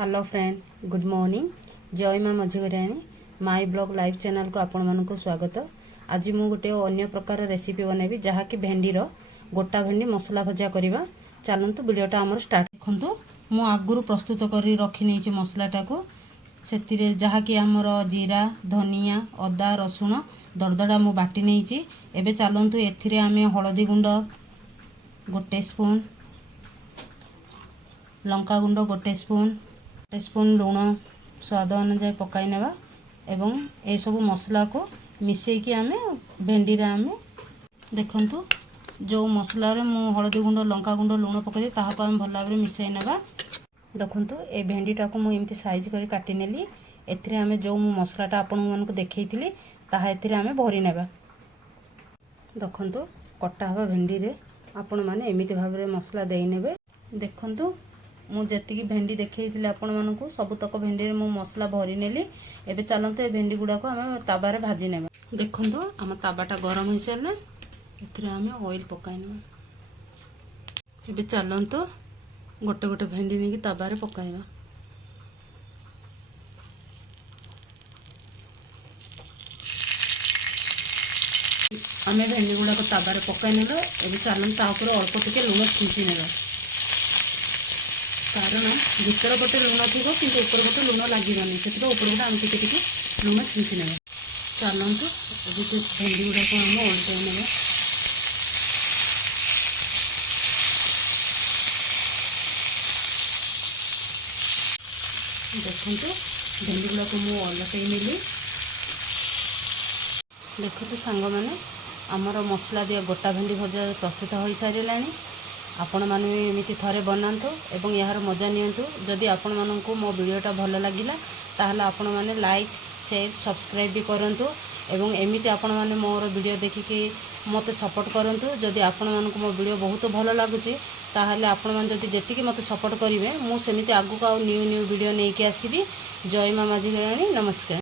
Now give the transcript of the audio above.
Hello friend, good morning. जय माँ मझीगराणी my blog live channel को आपण मानक स्वागत। आज मु गोटे अन्य प्रकार रेसिपी बनैबी जहाँकि भेंडीर गोटा भेंडी मसला भजा करवा। चलतु वीडियोटा आमर स्टार्ट। देखु मु आगुरी प्रस्तुत कर रखी नहीं मसलाटा को से जहाँकि आमर जीरा धनिया अदा रसुण दरदड़ा मु बाटी नहीं। एबे चलतु एथिरे आमे हलदी गुंड गोटे स्पून, लंका गुंड गोटे स्पून लुण स्वाद अनुसार पकाई नेबा एवं ए सब मसला को मिसेकी आमे भेंडी रे आमे देखंतु जो मसला रे मु हळदी गुंड लंका गुंड लुण पकाई ताहाको आमे भल भाबरे मिसाई नेबा। देखंतु ए भेंडीटा को मु एमती साइज करी काटी नेली। एथिरे आमे जो मु मसलाटा आपन मानको देखैथिली ताहा एथिरे आमे भरी नेबा। देखंतु कटा हवा भेंडी रे आपन माने एमिति भाबरे मसला देई नेबे। देखंतु मु जेतिकी भेंडी देखैथिले आपण मानकु सबुतक भेंडी रे मु मसला भरी नेली। एबे चलंतु ए भेंडी गुडा को आमे ताबा रे भाजी नेबा। देखंतु आम ताबाटा गरम होई सारले एथिरे आमे ऑयल पकाई नेबा। एबे चलंतु गोटे गोटे भेंडी नेकी ताबा रे पकाइबा। आमे भेंडी गुडा को ताबा रे पकाई नेलो। एबे चलंतु ता ऊपर अल्प टिके लुण छींची नेबा, कारण भीतर गोटे लुण थी कि ऊपर गोटे लुण लगे से ऊपर गोटे आम टे लुण छींची ने। चलतु भेंडी गुड़ाक आम ओल्टाई ने। देखु भेंडी गुड़ाक मुझे ओल्टाई नेली। देखु सांग मैंने आमर मसला दिया गोटा भेंडी भजा प्रस्तुत हो सारे। आपण माने एमिति थरे बनांतु एवं यार मजा नियंतु। जदि आपण मानकु मो वीडियोटा भल लागिला ताहले आपण माने लाइक शेयर सब्सक्राइब भी करंतु एवं एमिति आपण माने मोर वीडियो देखिके मते सपोर्ट करंतु। जदि आपण मानकु मो वीडियो बहुत भल लागुची ताहले आपण माने जदि जेतिके मते सपोर्ट करिवे मु सेमिति आगु का न्यू न्यू वीडियो नेकी आसीबी। जय माँ माझी गराणी, नमस्कार।